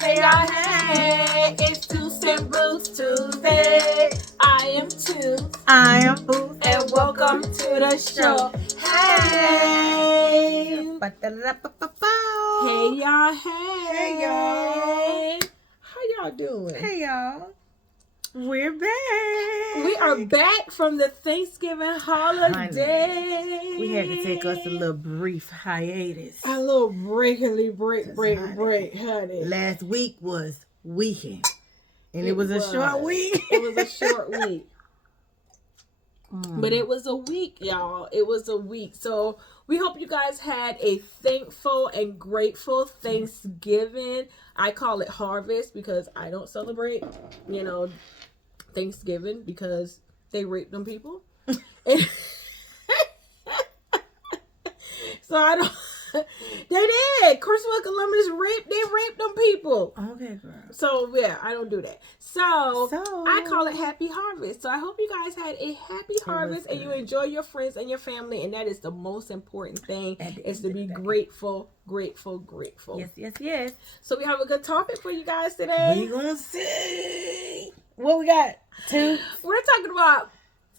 Hey y'all, hey, it's Toots and Boots Tuesday. I am Toots. I am Boots. And welcome to the show. Hey. Hey y'all, hey. Hey y'all. How y'all doing? Hey y'all. We're back. We are back from the Thanksgiving holiday. Honey, we had to take us a little brief hiatus. A little break, honey. Last week was weekend. And it was a short week. It was a short week. But it was a week, y'all. It was a week. So we hope you guys had a thankful and grateful Thanksgiving. I call it harvest because I don't celebrate, Thanksgiving because they raped them people. So I don't. They did. Christopher Columbus raped them people. Okay, girl. So yeah, I don't do that. So I call it Happy Harvest. So I hope you guys had a happy harvest and you enjoy your friends and your family, and that is the most important thing. Is to be grateful. Yes. So we have a good topic for you guys today. We gonna see what we got. Toots. We're talking about,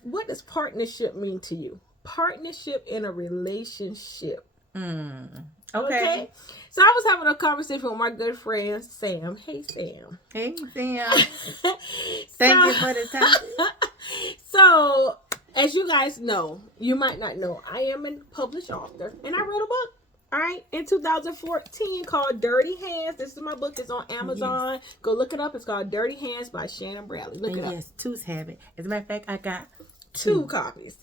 what does partnership mean to you? Partnership in a relationship. Okay. So I was having a conversation with my good friend Sam. Hey Sam. Hey Sam. Thank you for the time. So, as you guys know, you might not know, I am a published author, and I wrote a book. All right, in 2014 called Dirty Hands. This is my book. It's on Amazon. Yes. Go look it up. It's called Dirty Hands by Shannon Bradley. Look it up. Yes, Toots have it. As a matter of fact, I got two copies.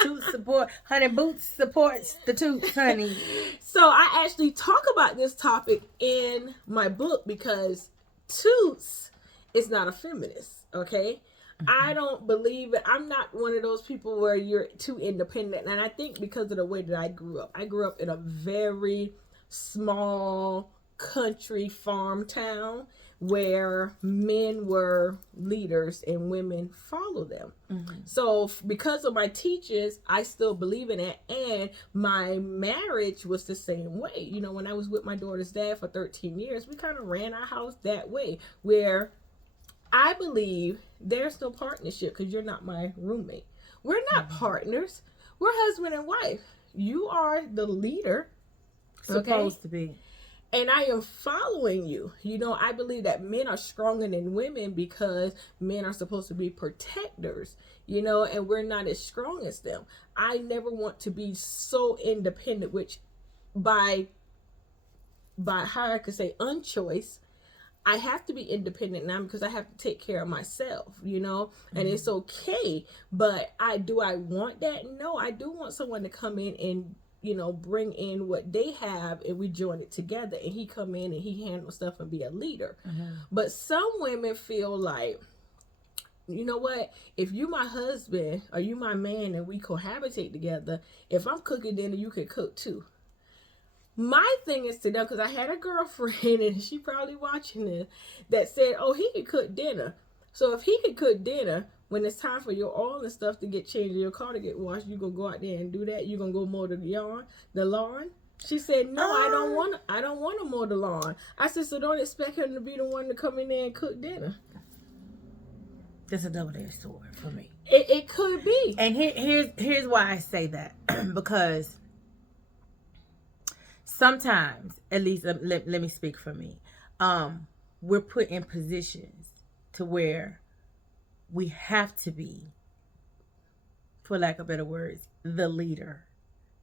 Toots support, honey. Boots supports the Toots, honey. So I actually talk about this topic in my book because Toots is not a feminist. Okay. I don't believe it. I'm not one of those people where you're too independent. And I think because of the way that I grew up in a very small country farm town where men were leaders and women follow them. So because of my teachers, I still believe in it. And my marriage was the same way. When I was with my daughter's dad for 13 years, we kind of ran our house that way, where I believe there's no partnership because you're not my roommate. We're not partners. We're husband and wife. You are the leader. Supposed to be. And I am following you. I believe that men are stronger than women because men are supposed to be protectors, and we're not as strong as them. I never want to be so independent, which by how I could say unchoice, I have to be independent now because I have to take care of myself, and it's okay. But do I want that? No, I do want someone to come in and, bring in what they have and we join it together, and he come in and he handle stuff and be a leader. But some women feel like, you know what? If you my husband or you my man and we cohabitate together, if I'm cooking dinner, you can cook too. My thing is to them, because I had a girlfriend, and she probably watching this, that said, oh, he could cook dinner. So if he could cook dinner, when it's time for your oil and stuff to get changed and your car to get washed, you going to go out there and do that? You going to go mow the lawn? She said, no, I don't want to mow the lawn. I said, so don't expect him to be the one to come in there and cook dinner. That's a double-edged sword for me. It could be. And here's why I say that. Because sometimes, at least let me speak for me, we're put in positions to where we have to be, for lack of better words, the leader,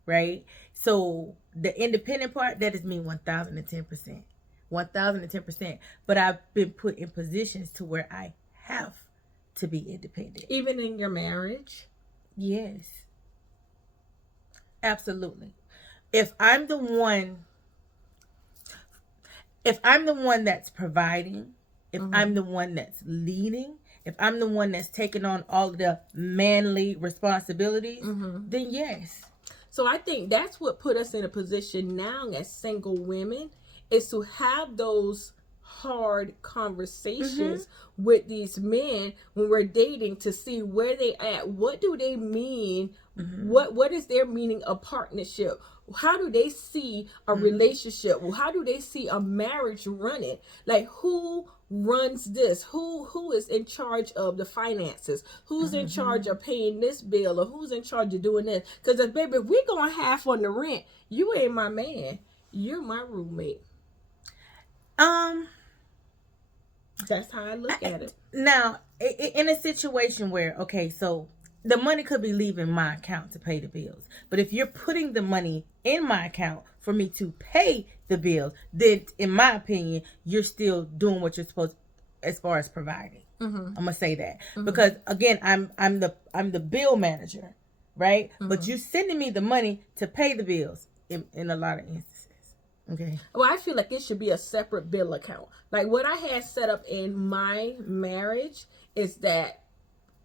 right? So the independent part, that is me 1,010%. 1,010%. But I've been put in positions to where I have to be independent. Even in your marriage? Yes. Absolutely. If I'm the one that's providing, if I'm the one that's leading, if I'm the one that's taking on all of the manly responsibilities, then yes. So I think that's what put us in a position now as single women, is to have those hard conversations with these men when we're dating, to see where they at. What do they mean? What is their meaning of partnership? How do they see a relationship? How do they see a marriage running? Like, who runs this? Who is in charge of the finances? Who's in charge of paying this bill, or who's in charge of doing this? Because, baby, if we going half on the rent, you ain't my man. You're my roommate. That's how I look at it. Now, in a situation where, okay, so the money could be leaving my account to pay the bills, but if you're putting the money in my account for me to pay the bills, then in my opinion, you're still doing what you're supposed as far as providing. I'm gonna say that because again, I'm the bill manager, right? But you sending me the money to pay the bills in a lot of instances. Okay. Well, I feel like it should be a separate bill account. Like what I had set up in my marriage is that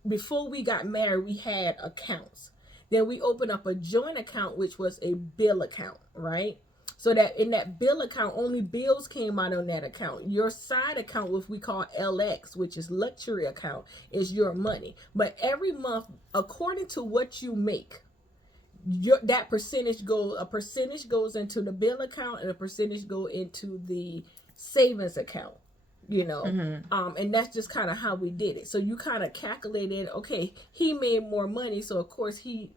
before we got married, we had accounts. Then we opened up a joint account, which was a bill account, right? So that in that bill account, only bills came out on that account. Your side account, which we call LX, which is luxury account, is your money. But every month, according to what you make, a percentage goes into the bill account and a percentage go into the savings account, and that's just kind of how we did it. So you kind of calculated, okay, he made more money, so of course his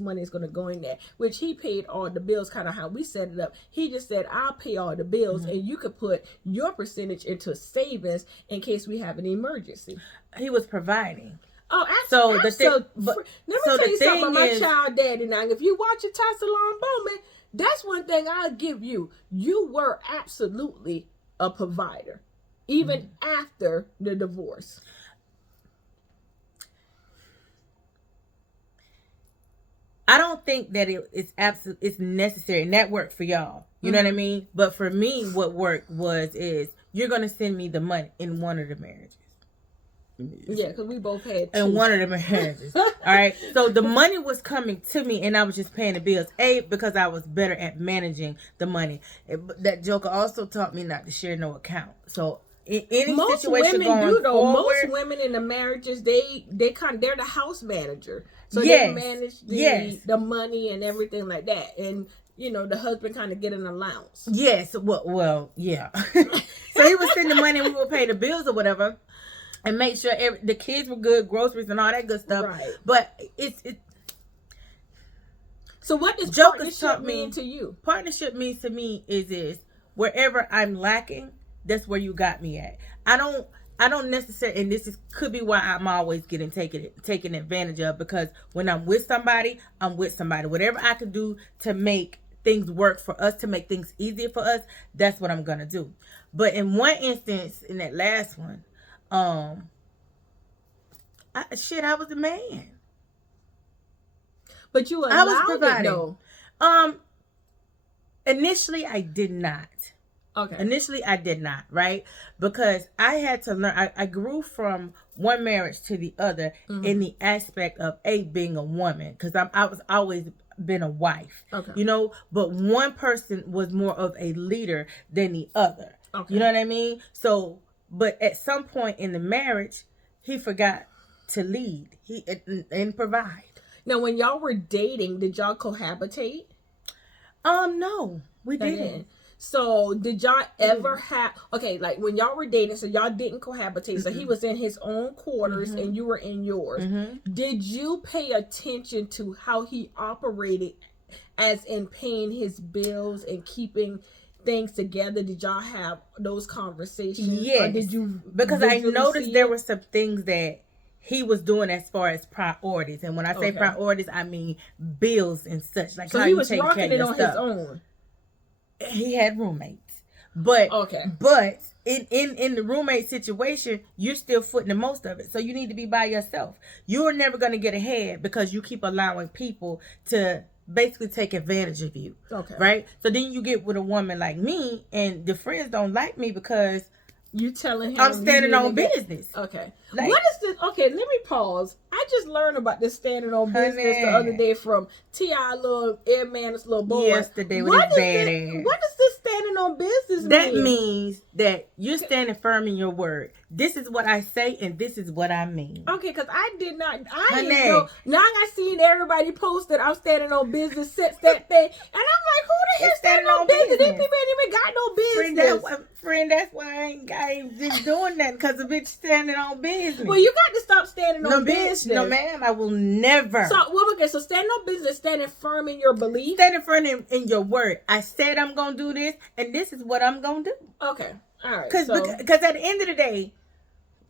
money is going to go in there, which he paid all the bills, kind of how we set it up. He just said, I'll pay all the bills and you could put your percentage into savings in case we have an emergency. He was providing. Oh, so the thing, let me tell you something about my child daddy now. If you watch a Tassalon Bowman, that's one thing I'll give you. You were absolutely a provider, even after the divorce. I don't think that it's necessary, and that worked for y'all. You know what I mean? But for me, what worked is you're gonna send me the money in one of the marriages. Yeah, because we both had two. In one of the marriages. All right. So the money was coming to me and I was just paying the bills. Because I was better at managing the money. That joker also taught me not to share no account. So in any most situation women going do though. forward, most women in the marriages, they're the house manager. So they manage the money and everything like that. And the husband kind of get an allowance. Yes. Well, yeah. So he was sending the money and we would pay the bills or whatever. And make sure the kids were good, groceries and all that good stuff. Right. But So what does partnership mean to you? Partnership means to me is wherever I'm lacking, that's where you got me at. I don't necessarily, and could be why I'm always getting taken advantage of, because when I'm with somebody, I'm with somebody. Whatever I can do to make things work for us, to make things easier for us, that's what I'm gonna do. But in one instance, in that last one, I was the man. But you allowed was providing. it though. Initially I did not. Okay. Initially I did not, right? Because I had to learn. I grew from one marriage to the other in the aspect of being a woman, because I was always been a wife. Okay. But one person was more of a leader than the other. Okay. You know what I mean? So, but at some point in the marriage, he forgot to lead and provide. Now, when y'all were dating, did y'all cohabitate? No, we didn't. So, did y'all ever have, like when y'all were dating, so y'all didn't cohabitate, so he was in his own quarters and you were in yours. Did you pay attention to how he operated, as in paying his bills and keeping things together? Did y'all have those conversations? Yes. Or did you? Because I noticed there were some things that he was doing as far as priorities, and when I say priorities, I mean bills and such. Like, so how he you was take rocking care it of on stuff. his own. He had roommates, but in the roommate situation, you're still footing the most of it. So you need to be by yourself. You're never going to get ahead because you keep allowing people to basically take advantage of you. Okay. Right? So then you get with a woman like me, and the friends don't like me because you telling him I'm standing on business. Okay. Like, what is this? Okay, let me pause. I just learned about this standing on business the other day from T.I. little Airman's little boy. Yesterday with his bad ass. What does this standing on business mean? That means that you're standing firm in your word. This is what I say and this is what I mean. Okay, because I did not. I Honey. didn't know. Now I seen everybody post that I'm standing on business since that thing, and I'm like, who the hell standing on business? These people ain't even got no business. Friend, that's why I ain't just doing that, because the bitch standing on business. Well, you got to stop standing on business. No, ma'am, I will never. So, well, okay, so standing on business, standing firm in your belief. Standing firm in your word. I said I'm going to do this, and this is what I'm going to do. Okay, all right. Because at the end of the day,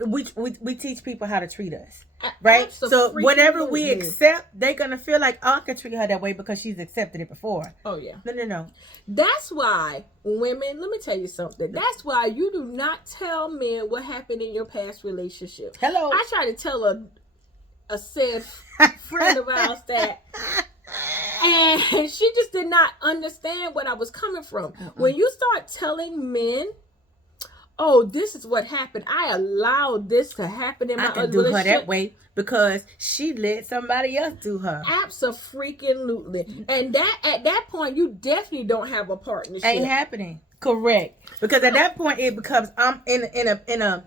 we teach people how to treat us, right? So whatever we accept, they're going to feel like, oh, I can treat her that way because she's accepted it before. Oh, yeah. No. That's why women, let me tell you something. That's why you do not tell men what happened in your past relationship. Hello. I try to tell a said friend of ours that, and she just did not understand what I was coming from. When you start telling men, oh, this is what happened, I allowed this to happen in my relationship. I can do her that way because she let somebody else do her. Absolutely. And that at that point, you definitely don't have a partnership. Ain't happening. Correct. Because at that point, it becomes in a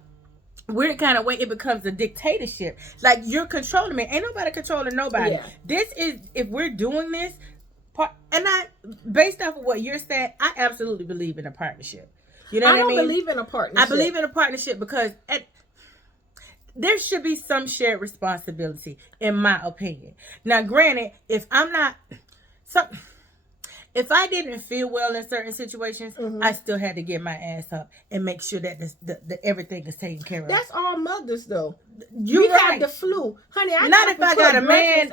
weird kind of way. It becomes a dictatorship. Like, you're controlling me. Ain't nobody controlling nobody. Yeah. This is, if we're doing this, and based off of what you're saying, I absolutely believe in a partnership. You know what I mean? I don't believe in a partnership. I believe in a partnership because there should be some shared responsibility, in my opinion. Now, granted, if I didn't feel well in certain situations, I still had to get my ass up and make sure that everything is taken care of. That's all mothers, though. You have the flu, honey. Not if I got a man,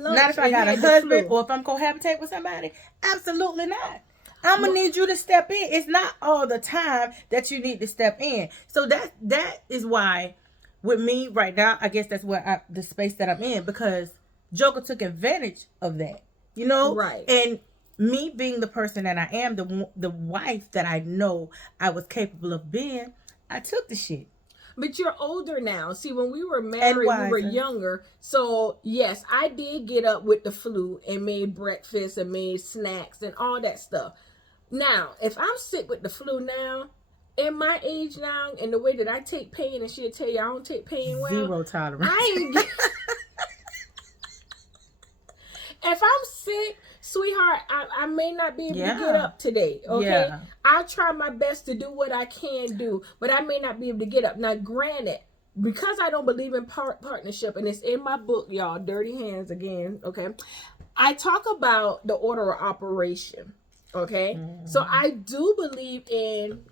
not if I got a husband, or if I'm cohabitate with somebody. Absolutely not. I'm gonna need you to step in. It's not all the time that you need to step in. So that is why, with me right now, I guess that's where the space that I'm in, because Joker took advantage of that, you know, right? And me being the person that I am, the wife that I know I was capable of being, I took the shit. But you're older now. See, when we were married, we were younger. So, yes, I did get up with the flu and made breakfast and made snacks and all that stuff. Now, if I'm sick with the flu now, in my age now, and the way that I take pain, and she'll tell you I don't take pain well. Zero tolerance. If I'm sick, sweetheart, I may not be able to get up today, okay? Yeah. I'll try my best to do what I can do, but I may not be able to get up. Now, granted, because I don't believe in partnership, and it's in my book, y'all, Dirty Hands again, okay? I talk about the order of operation. Okay, so I do believe in,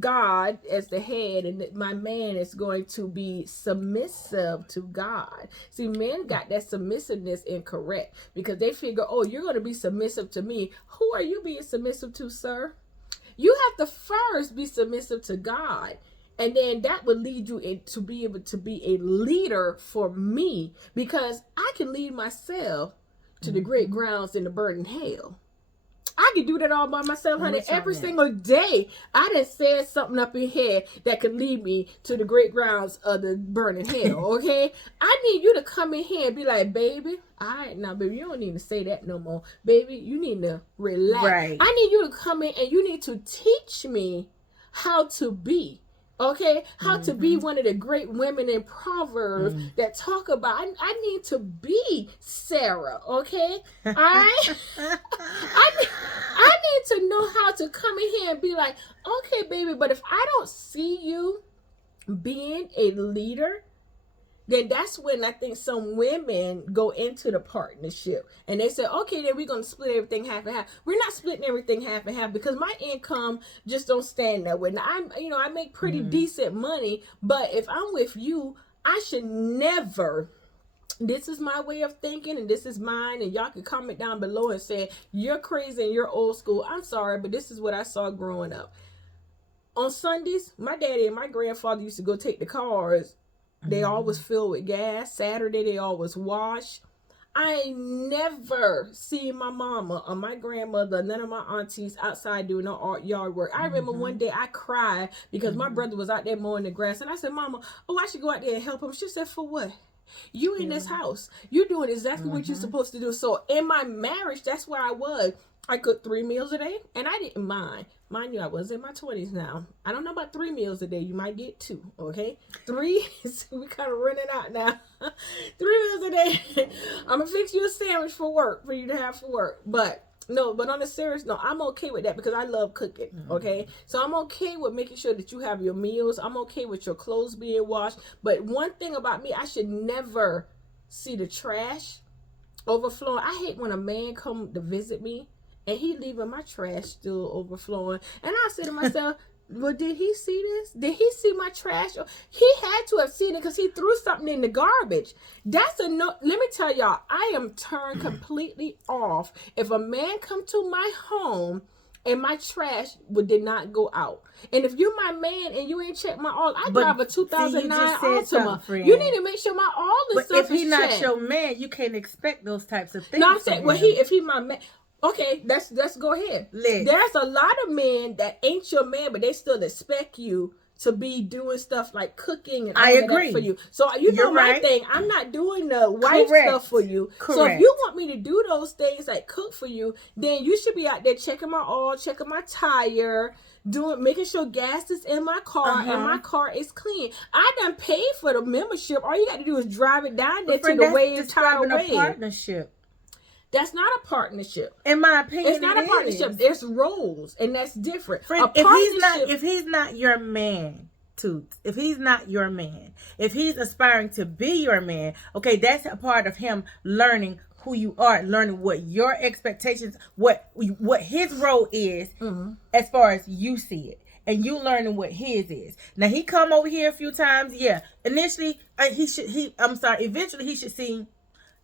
God as the head, and that my man is going to be submissive to God. See, men got that submissiveness incorrect because they figure, oh, you're going to be submissive to me. Who are you being submissive to, sir? You have to first be submissive to God. And then that would lead you to be able to be a leader for me, because I can lead myself to the great grounds in the burning hell. I can do that all by myself, honey. Every single day, I done said something up in here that could lead me to the great grounds of the burning hell, okay? I need you to come in here and be like, baby, all right, now, baby, you don't need to say that no more. Baby, you need to relax. Right. I need you to come in and you need to teach me how to be. Okay, how to be one of the great women in Proverbs that talk about, I need to be Sarah, okay? All right? I need to know how to come in here and be like, okay, baby, but if I don't see you being a leader, then that's when I think some women go into the partnership and they say, okay, then we're going to split everything half and half. We're not splitting everything half and half because my income just don't stand that way. Now, I make pretty decent money, but if I'm with you, I should never, this is my way of thinking and this is mine, and y'all can comment down below and say, you're crazy and you're old school. I'm sorry, but this is what I saw growing up. On Sundays, my daddy and my grandfather used to go take the cars. They always filled with gas. Saturday, they always wash. I never see my mama or my grandmother, none of my aunties outside doing no yard work. I remember one day I cried because my brother was out there mowing the grass. And I said, Mama, I should go out there and help him. She said, for what? You in this house. You doing exactly what you're supposed to do. So in my marriage, that's where I was. I cooked 3 meals a day, and I didn't mind. Mind you, I was in my 20s now. I don't know about 3 meals a day. You might get two, okay? Three, we kind of running out now. 3 meals a day. I'm going to fix you a sandwich for work, for you to have for work. But no, but on a serious note, I'm okay with that because I love cooking, okay? So I'm okay with making sure that you have your meals. I'm okay with your clothes being washed. But one thing about me, I should never see the trash overflowing. I hate when a man come to visit me and he leaving my trash still overflowing. And I say to myself, well, did he see this? Did he see my trash? He had to have seen it because he threw something in the garbage. That's a no. Let me tell y'all, I am turned completely off if a man come to my home and my trash did not go out. And if you're my man and you ain't checked my oil, I drive a 2009 Altima. You need to make sure my oil and stuff is checked. But if he's not your man, you can't expect those types of things. No, I'm saying, well, if he my man. Okay, let's go ahead. There's a lot of men that ain't your man, but they still expect you to be doing stuff like cooking and all of that for you. So you know my thing. I'm not doing the wife stuff for you. Correct. So if you want me to do those things like cook for you, then you should be out there checking my oil, checking my tire, making sure gas is in my car and my car is clean. I done paid for the membership. All you got to do is drive it down there to the Wave Tire Wave. Partnership. That's not a partnership. In my opinion, it's not a partnership. There's roles, and that's different. Friend, if he's not your man, Toots, if he's not your man, if he's aspiring to be your man, okay, that's a part of him learning who you are, learning what your expectations, what his role is, as far as you see it. And you learning what his is. Now he come over here a few times, yeah. Initially, eventually he should see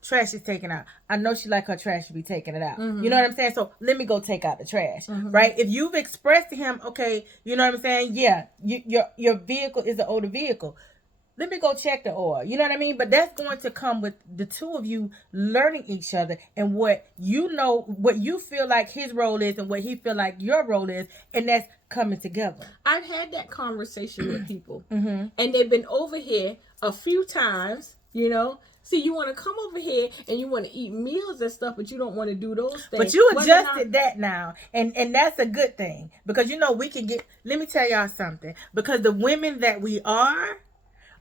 trash is taken out. I know she like her trash to be taking it out. You know what I'm saying? So let me go take out the trash, right? If you've expressed to him, okay, you know what I'm saying? Yeah, your vehicle is an older vehicle. Let me go check the oil. You know what I mean? But that's going to come with the two of you learning each other and what you know, what you feel like his role is and what he feel like your role is, and that's coming together. I've had that conversation with people, and they've been over here a few times, you know. See, you want to come over here and you want to eat meals and stuff, but you don't want to do those things. But you adjusted that now, and that's a good thing because you know we can get. Let me tell y'all something. Because the women that we are,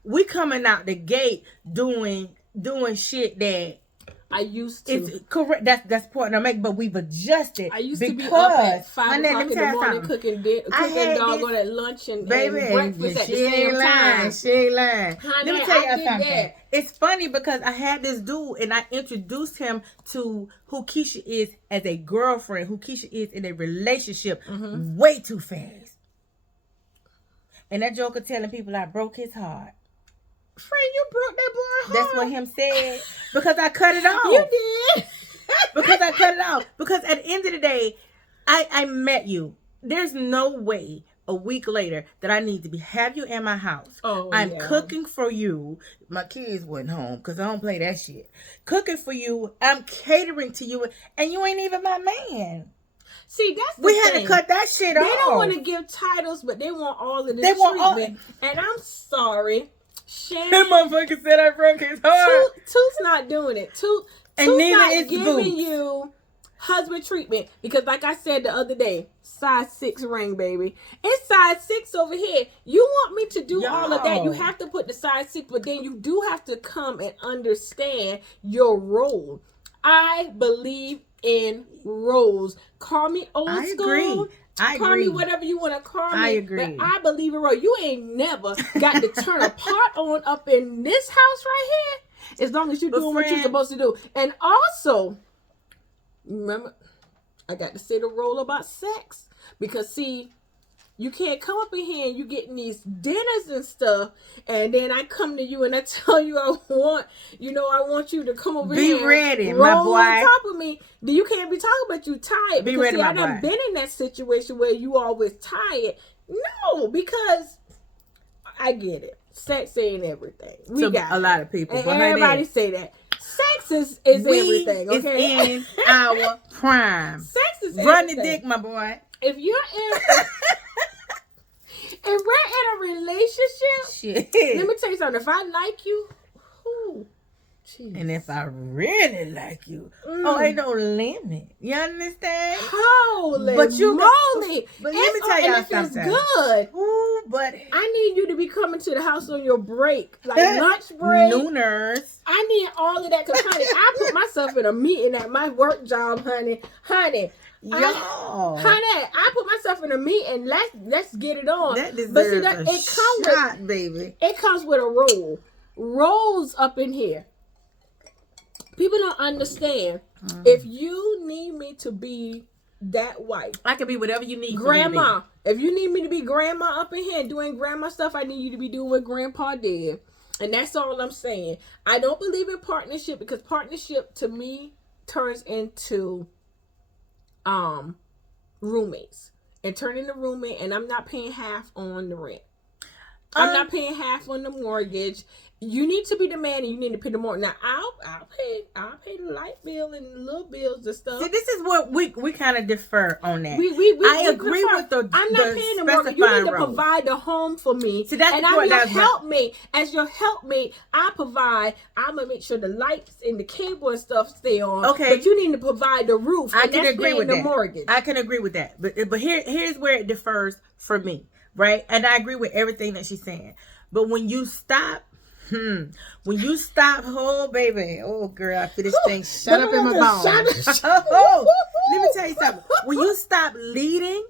we coming out the gate doing shit that I used to. It's correct. That's point I make. But we've adjusted. I used to be up at 5 o'clock in the morning cooking doggone at lunch and breakfast at the same time. She ain't lying. Let me tell you something. It's funny because I had this dude and I introduced him to who Keisha is as a girlfriend, who Keisha is in a relationship way too fast. And that joker telling people I broke his heart. Friend, you broke that boy heart. That's what him said. Because I cut it off. You did. Because I cut it off. Because at the end of the day, I met you. There's no way a week later that I need to have you in my house. I'm cooking for you. My kids went home because I don't play that shit. Cooking for you. I'm catering to you. And you ain't even my man. See, that's the we thing. Had to cut that shit off. They don't want to give titles, but they want all of this treatment. And I'm sorry. Shane, that motherfucker said I broke his heart. Toot's not doing it. Toot's not giving you husband treatment. Because like I said the other day, size 6 ring, baby. It's size 6 over here. You want me to do all of that. You have to put the size 6, but then you do have to come and understand your role. I believe in roles. Call me old school. Call me whatever you want to call me. I agree. But I believe in role. You ain't never got to turn a pot on up in this house right here. As long as you're doing what you're supposed to do. And also, remember, I got to say the role about sex. Because see, you can't come up in here and you getting these dinners and stuff, and then I come to you and I tell you I want you to come over here. Be ready, roll my boy. On top of me. You can't be talking about you tired. Be because ready, see, my I done boy. been in that situation where you always tired. No, because I get it. Sex ain't everything. We got a lot of people. And everybody say that. Sex is everything. Okay, is in our prime. Sex is run everything. the dick, my boy. If you're in. If we're in a relationship, let me tell you something. If I like you, Jeez. And if I really like you, oh, ain't no limit. You understand? Holy But you moly! But let me tell y'all and if something. it's good, ooh, but I need you to be coming to the house on your break, like lunch break. Nooners. I need all of that because, honey, I put myself in a meeting at my work job, honey. Yo. I put myself in a meeting. Let's get it on. That deserves a shot, baby. It comes with a rule. Rolls up in here. People don't understand. If you need me to be that wife, I can be whatever you need. Grandma. If you need me to be grandma up in here doing grandma stuff, I need you to be doing what grandpa did. And that's all I'm saying. I don't believe in partnership because partnership to me turns into roommates. And turn into roommate, and I'm not paying half on the rent. I'm not paying half on the mortgage. You need to be the man, and you need to pay the mortgage. Now I'll pay the light bill and the little bills and stuff. See, this is what we kind of defer on that. I agree with the. I'm not paying the mortgage. You need to provide the home for me. See, that's and the I'm point. your helpmate. As your helpmate, I provide. I'm gonna make sure the lights and the cable and stuff stay on. Okay, but you need to provide the roof. I can agree with that. Mortgage. I can agree with that. But here's where it differs for me, right? And I agree with everything that she's saying. But when you stop. Oh baby, oh girl, I feel this thing shut up in my bones. Let me tell you something. When you stop leading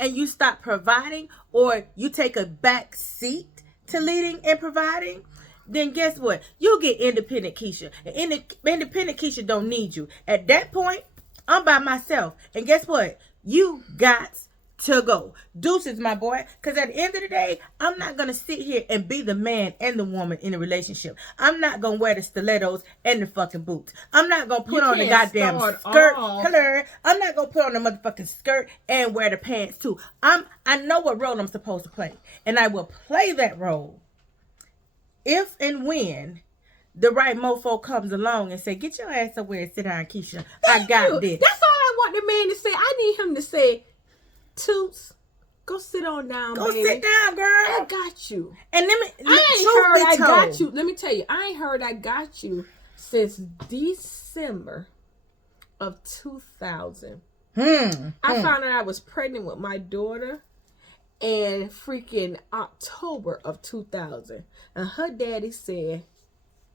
and you stop providing, or you take a back seat to leading and providing, then guess what? You'll get independent Keisha. And independent Keisha don't need you. At that point, I'm by myself. And guess what? You got to go. Deuces, my boy. Because at the end of the day, I'm not going to sit here and be the man and the woman in a relationship. I'm not going to wear the stilettos and the fucking boots. I'm not going to put on the goddamn skirt. Hello. I'm not going to put on the motherfucking skirt and wear the pants too. I know what role I'm supposed to play. And I will play that role if and when the right mofo comes along and say, get your ass somewhere and sit down, Keisha. I got this. That's all I want the man to say. I need him to say, Toots, go sit on down, baby. Go sit down, girl. I got you. And I ain't heard I got you. Let me tell you, I ain't heard I got you since December of 2000. I found out I was pregnant with my daughter in freaking October of 2000. And her daddy said,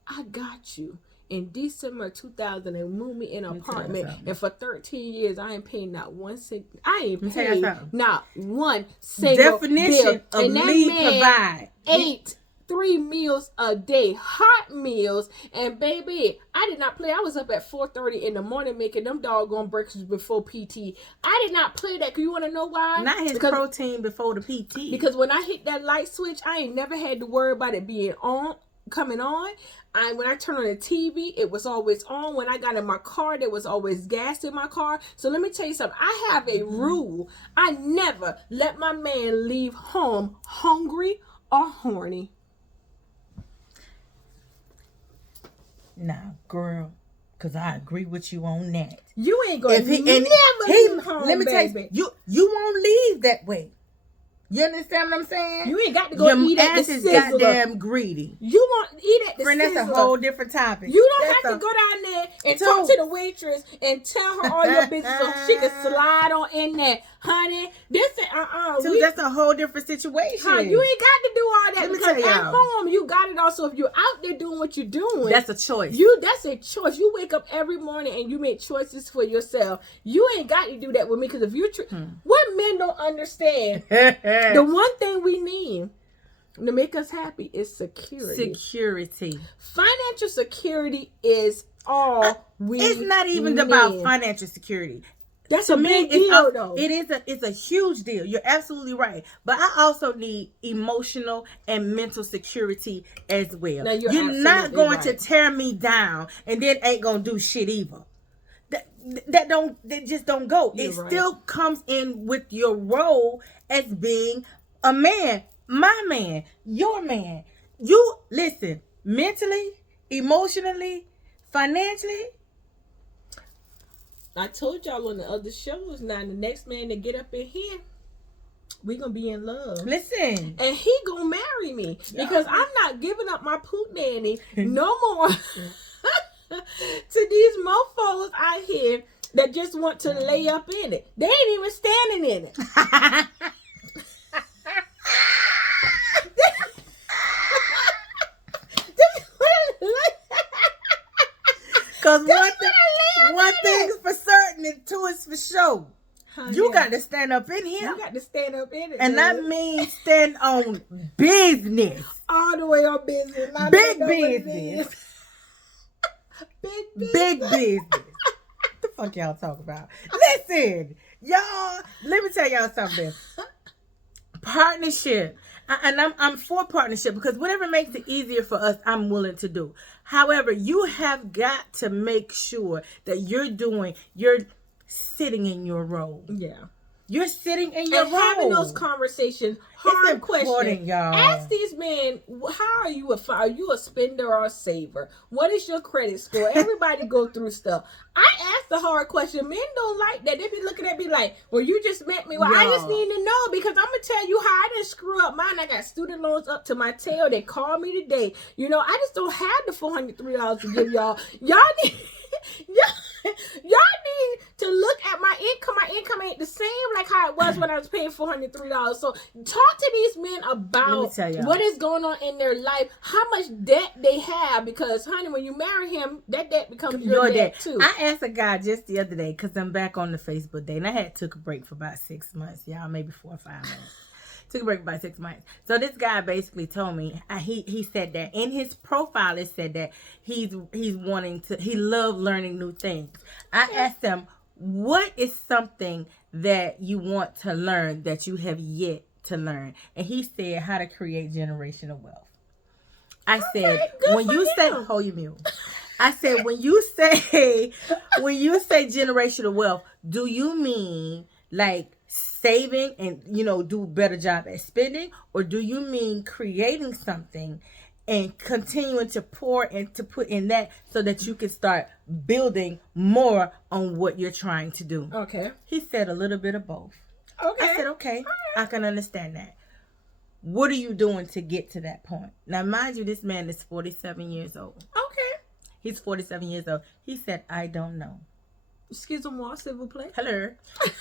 I got you. In December 2000 and moved me in an apartment, and for 13 years I ain't paid not one single. I ain't paid not one single definition bill. Of and that lead man provide. Ate 3 meals a day, hot meals, and baby, I did not play. I was up at 4:30 in the morning making them doggone breakfasts before PT. I did not play that. Cause you want to know why? Not his protein before the PT. Because when I hit that light switch, I ain't never had to worry about it being on. Coming on. When I turned on the TV, it was always on. When I got in my car, there was always gas in my car. So let me tell you something. I have a rule. I never let my man leave home hungry or horny. Nah, girl, because I agree with you on that. You ain't going to never leave home, let me tell you, you won't leave that way. You understand what I'm saying? You ain't got to go eat at the Sizzler. Your ass is goddamn greedy. You want to eat at the Friend, Sizzler. That's a whole different topic. You don't have to go down there and talk to the waitress and tell her all your business so she can slide on in there. Honey, this is that's a whole different situation. You ain't got to do all that. Let me because tell at home you got it also. If you're out there doing what you're doing, that's a choice. That's a choice. You wake up every morning and you make choices for yourself. You ain't got to do that with me because if you're what men don't understand, the one thing we need to make us happy is security. Financial security is all we need. It's not even about financial security. That's a big deal, though. It's a huge deal. You're absolutely right. But I also need emotional and mental security as well. Now, you're not going to tear me down and then ain't going to do shit either. That just don't go. It still comes in with your role as being a man, my man, your man. You listen, mentally, emotionally, financially. I told y'all on the other shows now, the next man to get up in here, we gonna be in love. Listen. And he gonna marry me because I'm not giving up my poop nanny no more. to these mofos out here that just want to lay up in it. They ain't even standing in it. Because one thing's for certain and two is for sure. You got to stand up in here. You got to stand up in it. And that means stand on business. All the way on business. Big business. Big business. Big business. What the fuck y'all talk about? Listen, y'all, let me tell y'all something. Partnership. And I'm for partnership because whatever makes it easier for us, I'm willing to do. However, you have got to make sure that you're sitting in your role. Yeah. You're sitting in your role. Having those conversations, hard question. Y'all. Ask these men, how are you a spender or a saver? What is your credit score? Everybody go through stuff. I ask the hard question. Men don't like that. They be looking at me like, well, you just met me. Well, I just need to know because I'm going to tell you how I didn't screw up mine. I got student loans up to my tail. They called me today. I just don't have the $403 to give y'all. Y'all need... Y'all need to look at my income. My income ain't the same like how it was when I was paying $403. So talk to these men about what is going on in their life, how much debt they have, because honey, when you marry him, that debt becomes your debt too. I asked a guy just the other day because I'm back on the Facebook day and I took a break for about 6 months, y'all, maybe 4 or 5 months. Took a break about 6 months. So this guy basically told me, he said that in his profile, it said that he loved learning new things. I asked him, what is something that you want to learn that you have yet to learn? And he said how to create generational wealth. I said, when you say, hold your mule. I said, when you say generational wealth, do you mean like saving and do a better job at spending, or do you mean creating something and continuing to pour and to put in that so that you can start building more on what you're trying to do? Okay. He said a little bit of both. Okay. I said, okay, I can understand that. What are you doing to get to that point? Now, mind you, this man is 47 years old. Okay. He's 47 years old. He said, I don't know. Excuse-moi, s'il vous plaît. Hello.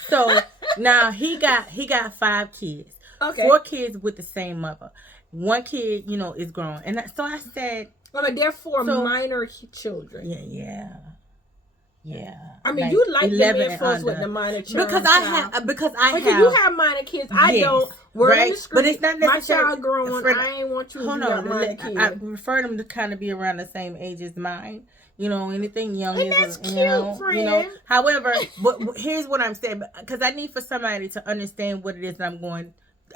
So now he got 5 kids. Okay. 4 kids with the same mother. 1 kid, is grown. And so I said, well, they're 4 minor children. Yeah. I mean, you like the men folks with the minor children. Because I have. You have minor kids. I don't. We're right? in the street. But it's not necessarily. My child growing. I ain't want you to have minor kids. I prefer them to kind of be around the same age as mine. Anything young. And that's cute, friend. However, but here's what I'm saying, because I need for somebody to understand what it is that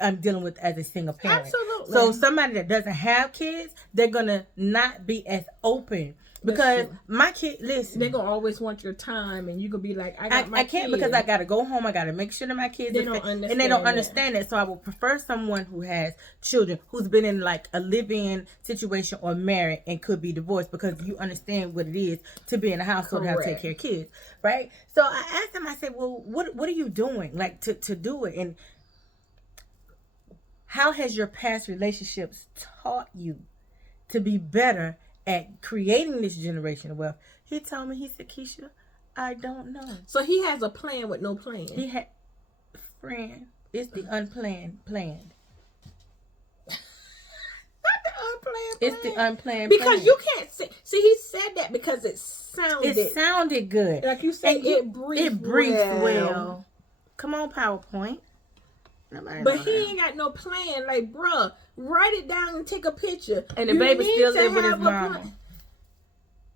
I'm dealing with as a single parent. Absolutely. So somebody that doesn't have kids, they're gonna not be as open. Because my kid, listen, they're gonna always want your time, and you gonna be like, I can't kids. Because I gotta go home. I gotta make sure that my kids they don't understand, and they don't understand that. So I would prefer someone who has children, who's been in like a live-in situation or married and could be divorced, because you understand what it is to be in a household and have to take care of kids, right? So I asked him. I said, well, what are you doing like to do it, and how has your past relationships taught you to be better at creating this generational wealth? He told me, he said, Keisha, I don't know. So he has a plan with no plan. He had, friend, it's the unplanned planned. Not the unplanned It's the unplanned because plan. You can't see, he said that because it sounded good. Like you said, it breathed well. Come on, PowerPoint. But he ain't got no plan. Like, bruh, write it down and take a picture. And the baby still live with his mama.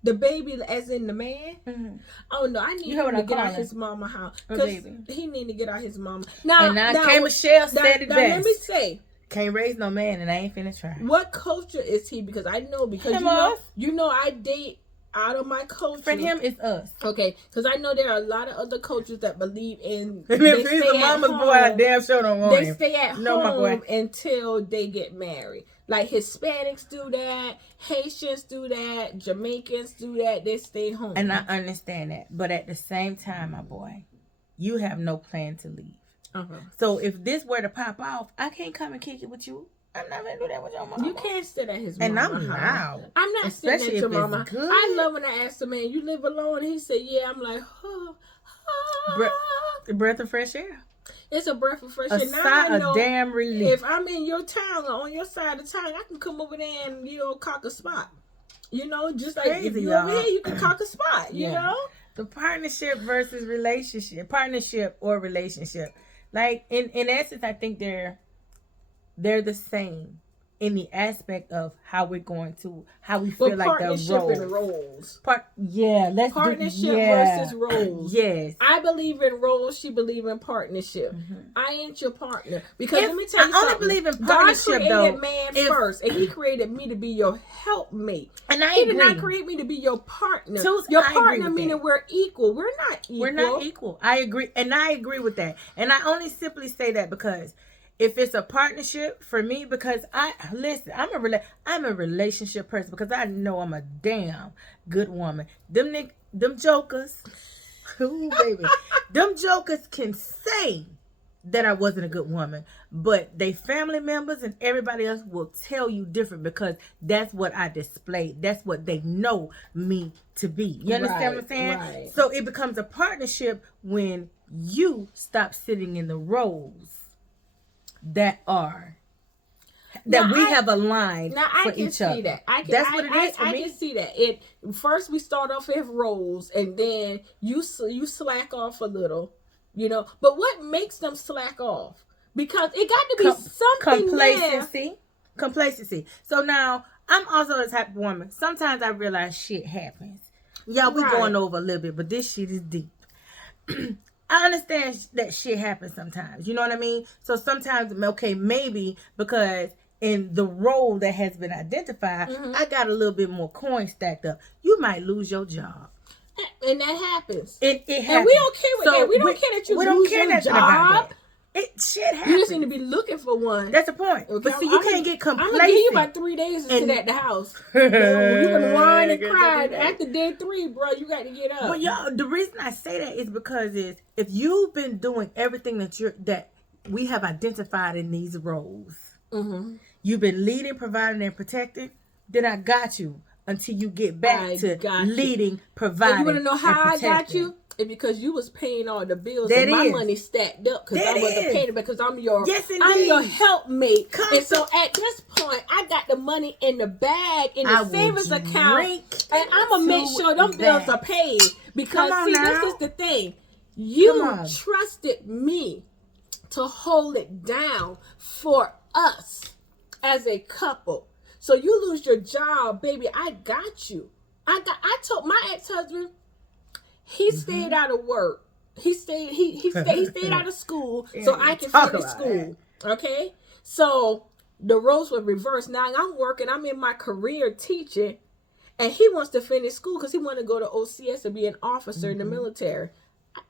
The baby, as in the man? Mm-hmm. Oh, no, I need him to get out his mama house. Because he need to get out his mama. Now Michelle said it best. Let me say. Can't raise no man and I ain't finna try. What culture is he? Because I know, I date out of my culture. For him, it's us. Okay, because I know there are a lot of other cultures that believe in. If he's a mama's boy, I damn sure don't want him. They stay at home until they get married. Like Hispanics do that, Haitians do that, Jamaicans do that. They stay home. And I understand that, but at the same time, my boy, you have no plan to leave. Uh-huh. So if this were to pop off, I can't come and kick it with you. I'm not gonna do that with your mama. You can't sit at his and mama I'm house. loud. I'm not Especially sitting at your if it's mama. good. I love when I ask the man, "You live alone?" And he said, "Yeah." I'm like, breath of fresh air. It's a breath of fresh A air. Now sigh I know of damn relief. if I'm in your town or on your side of town, I can come over there and cock a spot. Just like Crazy, if you're y'all. over here, you can cock a spot. You know. The partnership versus partnership or relationship. Like in essence, I think they're the same in the aspect of how we're going to how we feel like the roles. Let's partnership versus roles. Yes, I believe in roles. She believe in partnership. I ain't your partner because let me tell you I something. only believe in partnership. God created man first, and He created me to be your helpmate. And He did not create me to be your partner. Toots, your partner meaning we're equal. We're not equal. We're not equal. I agree, and I agree with that. And I only simply say that because if it's a partnership for me, because I'm a relationship person because I know I'm a damn good woman. Them jokers, ooh baby, them jokers can say that I wasn't a good woman, but they family members and everybody else will tell you different because that's what I displayed. That's what they know me to be. You understand what I'm saying? Right. So it becomes a partnership when you stop sitting in the roles that we have aligned for each other. That's what it is for me. I can see that. First we start off with roles, and then you slack off a little, But what makes them slack off? Because it got to be something complacency. So now I'm also the type of woman. Sometimes I realize shit happens. Yeah, we going over a little bit, but this shit is deep. I understand that shit happens sometimes. You know what I mean? So sometimes, okay, maybe because in the role that has been identified, I got a little bit more coins stacked up. You might lose your job. And that happens. It happens. And we don't care with that. We don't care that you lose your job. Shit happens. You just need to be looking for one. That's the point. Okay? But see, you can't get complacent. I'm going to give you about 3 days to sit at the house. You can whine and cry. After day 3, bro, you got to get up. But y'all, the reason I say that is because if you've been doing everything that we have identified in these roles, you've been leading, providing, and protecting, then I got you until you get back to leading, providing, and you want to know how I got you? It's because you was paying all the bills and my money stacked up because I wasn't paying it because I'm your helpmate. And so at this point, I got the money in the bag in the savings account, and I'm gonna make sure them bills are paid because this is the thing. You trusted me to hold it down for us as a couple. So you lose your job, baby. I got you. I told my ex-husband. He stayed out of work. He stayed out of school so I can finish school. Okay? So the roles were reversed. Now I'm working. I'm in my career teaching. And he wants to finish school because he wants to go to OCS and be an officer in the military.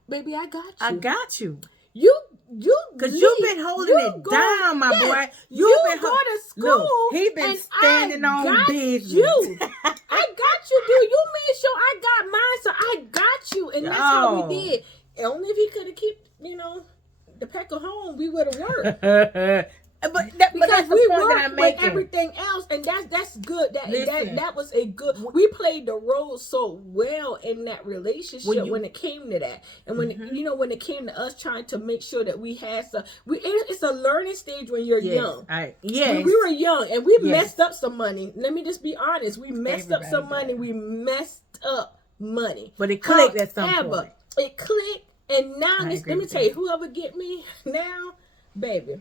Baby, I got you. I got you. Because you've been holding it down, my boy. You've been going to school. Look, he been standing on business. I got you, dude. You made sure I got mine, so I got you, and that's how we did. Only if he could have kept, the peck of home, we would have worked. But that's the point that I'm making. With everything else, and that's good. That was a good. We played the role so well in that relationship when it came to that, and when when it came to us trying to make sure that we had some. It's a learning stage when you're young. When we were young, and we messed up some money. Let me just be honest. We messed up some money. We messed up money. But it clicked at some point. It clicked, and now let me tell you, whoever get me now, baby.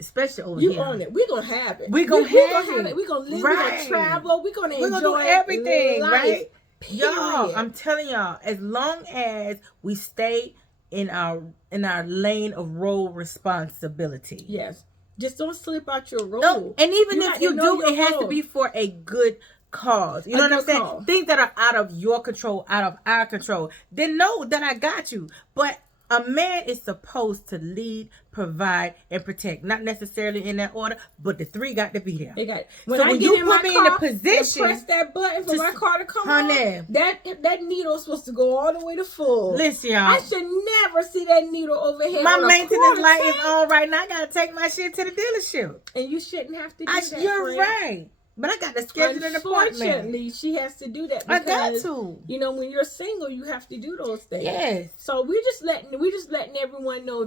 Especially over here. You own it. We're going to have it. We're going to have it. We're going to live. We're going to travel. We're going to enjoy do everything, life, right? Period. Y'all, I'm telling y'all, as long as we stay in our lane of role responsibility. Yes. Just don't slip out your role. No, and even if you do, it has to be for a good cause. You know what I'm saying? Things that are out of your control, out of our control. Then know that I got you. But A man is supposed to lead, provide, and protect. Not necessarily in that order, but the three got to be there. They got it. When So I when get you in put my me car in a position, and press that button for my car to come honey, on, that needle's supposed to go all the way to full. Listen, y'all. I should never see that needle overhead. My on maintenance light tank. is on right now. I gotta take my shit to the dealership. And you shouldn't have to do that. You're friend. right. But I got to schedule an appointment. Unfortunately, she has to do that I because got to. you know when you're single, you have to do those things. Yes. So we're just letting everyone know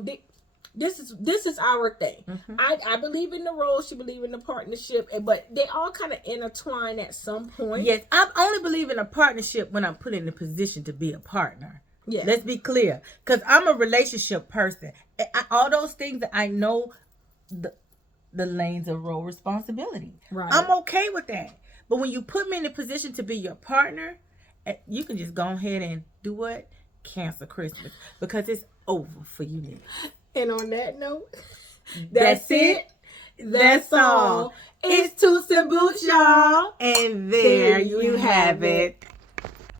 this is our thing. Mm-hmm. I believe in the role. She believe in the partnership, but they all kind of intertwine at some point. Yes, I only believe in a partnership when I'm put in the position to be a partner. Yeah. Let's be clear, because I'm a relationship person. All those things that I know, the lanes of role responsibility. Right. I'm okay with that. But when you put me in a position to be your partner, you can just go ahead and do what? Cancel Christmas, because it's over for you niggas. And on that note, that's it. That's all. It's Toots and Boots, y'all. And there you have it.